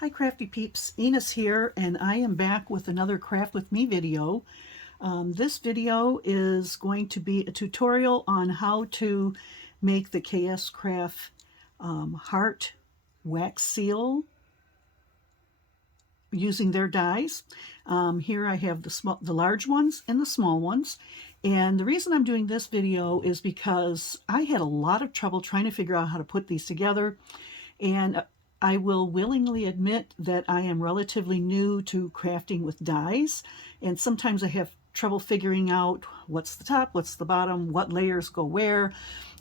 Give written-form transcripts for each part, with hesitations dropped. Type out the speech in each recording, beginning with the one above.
Hi crafty peeps, Enis here, and I am back with another Craft With Me video. This video is going to be a tutorial on how to make the KSCraft heart wax seal using their dies. Here I have the large ones and the small ones. And the reason I'm doing this video is because I had a lot of trouble trying to figure out how to put these together. And I will willingly admit that I am relatively new to crafting with dies, and sometimes I have trouble figuring out what's the top, what's the bottom, what layers go where,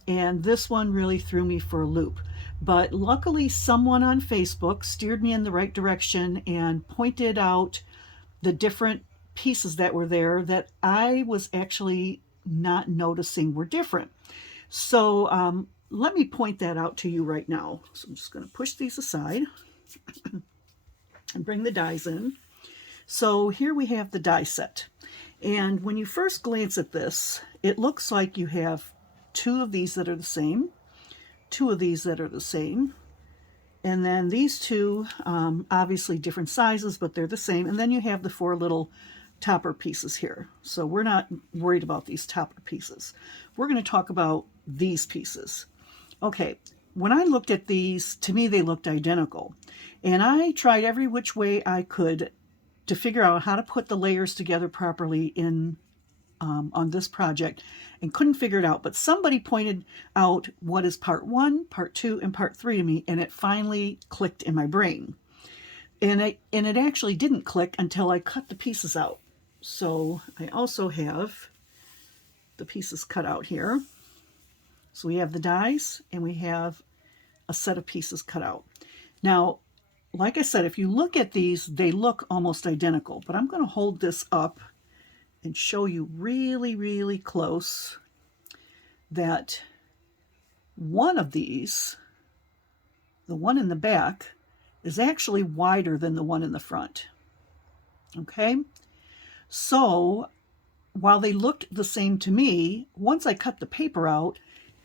and this one really threw me for a loop. But luckily someone on Facebook steered me in the right direction and pointed out the different pieces that were there that I was actually not noticing were different. So let me point that out to you right now. So I'm just going to push these aside and bring the dies in. So here we have the die set. And when you first glance at this, it looks like you have two of these that are the same, two of these that are the same, and then these two, obviously different sizes, but they're the same. And then you have the four little topper pieces here. So we're not worried about these topper pieces. We're going to talk about these pieces. Okay, when I looked at these, to me they looked identical. And I tried every which way I could to figure out how to put the layers together properly in on this project, and couldn't figure it out. But somebody pointed out what is part 1, part 2, and part 3 to me, and it finally clicked in my brain. And it actually didn't click until I cut the pieces out. So I also have the pieces cut out here. So we have the dies and we have a set of pieces cut out. Now, like I said, if you look at these, they look almost identical, but I'm going to hold this up and show you really, really close that one of these, the one in the back, is actually wider than the one in the front. Okay? So while they looked the same to me, once I cut the paper out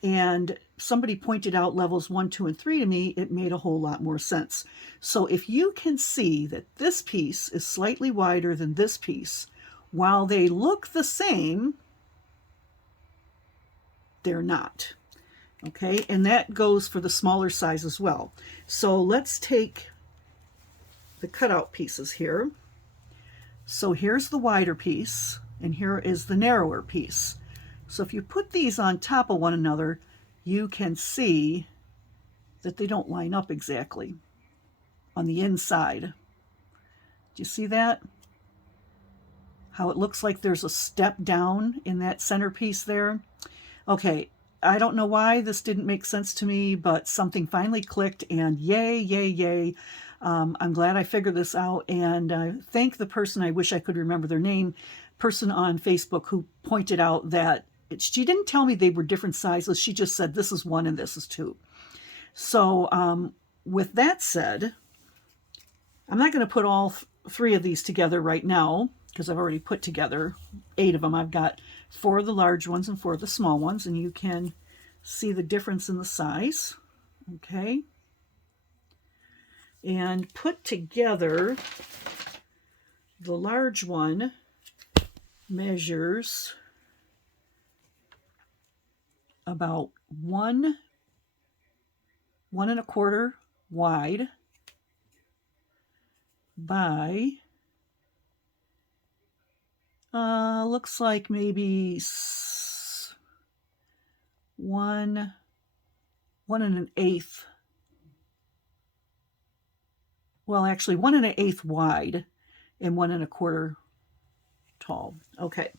and somebody pointed out levels 1, 2, and 3 to me, it made a whole lot more sense. So if you can see that this piece is slightly wider than this piece, while they look the same, they're not. Okay, and that goes for the smaller size as well. So let's take the cutout pieces here. So here's the wider piece, and here is the narrower piece. So if you put these on top of one another, you can see that they don't line up exactly on the inside. Do you see that? How it looks like there's a step down in that centerpiece there? Okay, I don't know why this didn't make sense to me, but something finally clicked, and yay, yay, yay. I'm glad I figured this out, and thank the person, I wish I could remember their name, person on Facebook who pointed out that she didn't tell me they were different sizes. She just said this is 1 and this is 2. So with that said, I'm not going to put all 3 of these together right now because I've already put together 8 of them. I've got 4 of the large ones and 4 of the small ones, and you can see the difference in the size. Okay. And put together, the large one measures about 1 1.25 wide by looks like maybe 1 1.125. Well, actually 1.125 wide and 1.25 tall. Okay.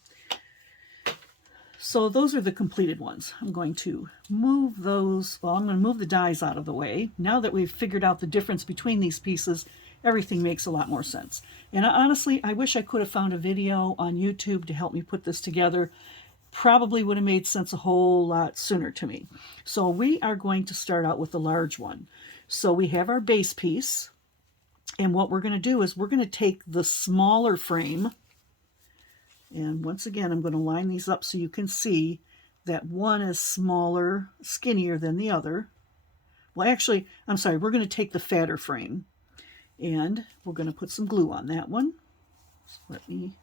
So those are the completed ones. I'm going to move those, well, I'm going to move the dies out of the way. Now that we've figured out the difference between these pieces, everything makes a lot more sense. And honestly, I wish I could have found a video on YouTube to help me put this together. Probably would have made sense a whole lot sooner to me. So we are going to start out with the large one. So we have our base piece, and what we're going to do is we're going to take the smaller frame. And once again, I'm going to line these up so you can see that one is smaller, skinnier than the other. Well, actually, I'm sorry, we're going to take the fatter frame And we're going to put some glue on that one. So let me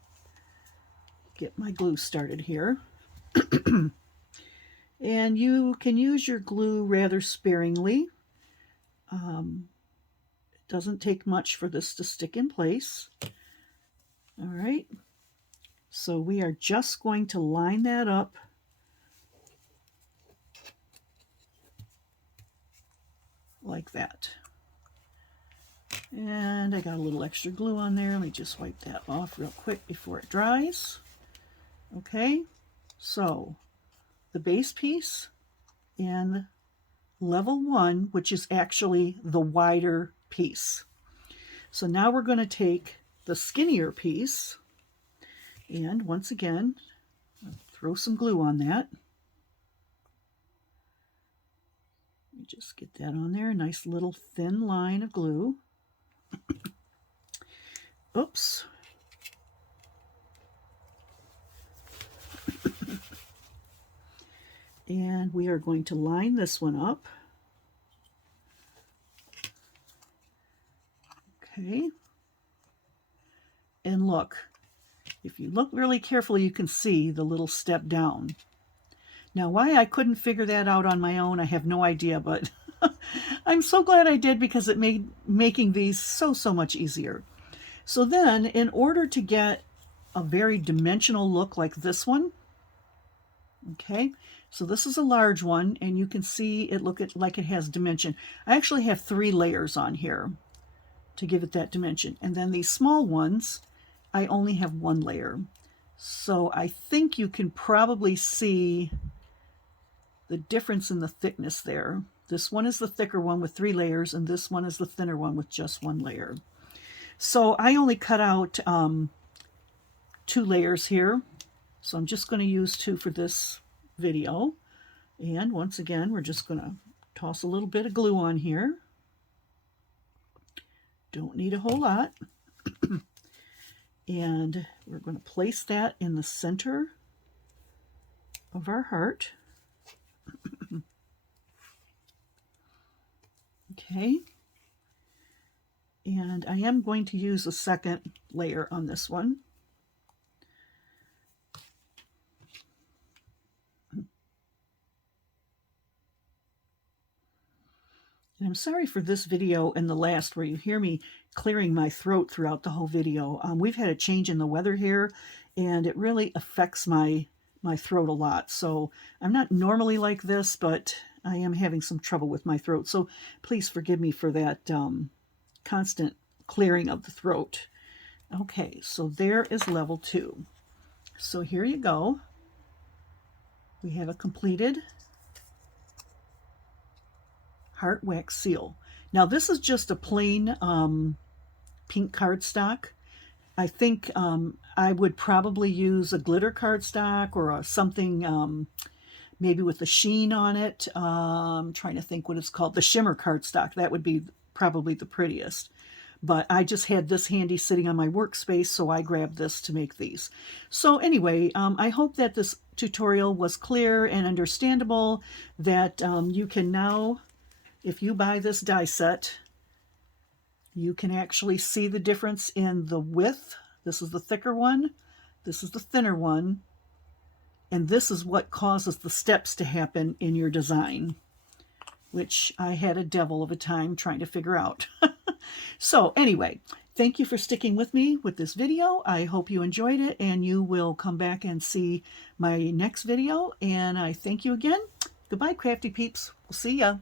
get my glue started here. And you can use your glue rather sparingly. It doesn't take much for this to stick in place. All right. So we are just going to line that up like that. And I got a little extra glue on there. Let me just wipe that off real quick before it dries. Okay, so the base piece and level 1, which is actually the wider piece. So now we're going to take the skinnier piece and once again throw some glue on that. Let me just get that on there, a nice little thin line of glue. Oops. And we are going to line this one up. Okay. And look, if you look really carefully, you can see the little step down. Now, why I couldn't figure that out on my own, I have no idea, but I'm so glad I did because it made making these so much easier. So then, in order to get a very dimensional look like this one, okay, so this is a large one, and you can see it like it has dimension. I actually have 3 layers on here to give it that dimension. And then these small ones, I only have 1 layer. So I think you can probably see the difference in the thickness there. This one is the thicker one with 3 layers, and this one is the thinner one with just 1 layer. So I only cut out 2 layers here. So I'm just going to use 2 for this video. And once again, we're just going to toss a little bit of glue on here. Don't need a whole lot. And we're going to place that in the center of our heart. Okay. And I am going to use a second layer on this one. And I'm sorry for this video and the last where you hear me clearing my throat throughout the whole video. We've had a change in the weather here, and it really affects my throat a lot. So I'm not normally like this, but I am having some trouble with my throat. So please forgive me for that constant clearing of the throat. Okay, so there is level 2. So here you go. We have a completed heart wax seal. Now this is just a plain pink cardstock. I think I would probably use a glitter cardstock or something maybe with a sheen on it. I'm trying to think what it's called. The shimmer cardstock. That would be probably the prettiest. But I just had this handy sitting on my workspace, so I grabbed this to make these. So anyway, I hope that this tutorial was clear and understandable, that you can now, if you buy this die set, you can actually see the difference in the width. This is the thicker one, this is the thinner one, and this is what causes the steps to happen in your design, which I had a devil of a time trying to figure out. So anyway, thank you for sticking with me with this video. I hope you enjoyed it, and you will come back and see my next video. And I thank you again. Goodbye, crafty peeps. We'll see ya.